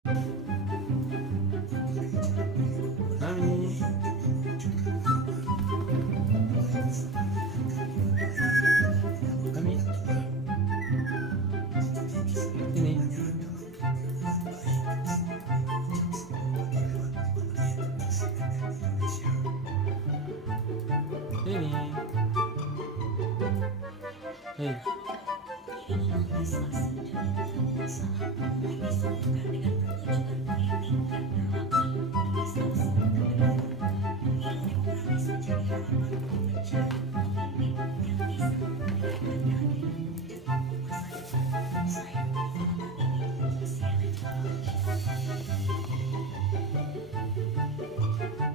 Mami, mami, ini, ini, hei, Prestasi dan masalah yang bisa mengurangi suka dengan pertunjukan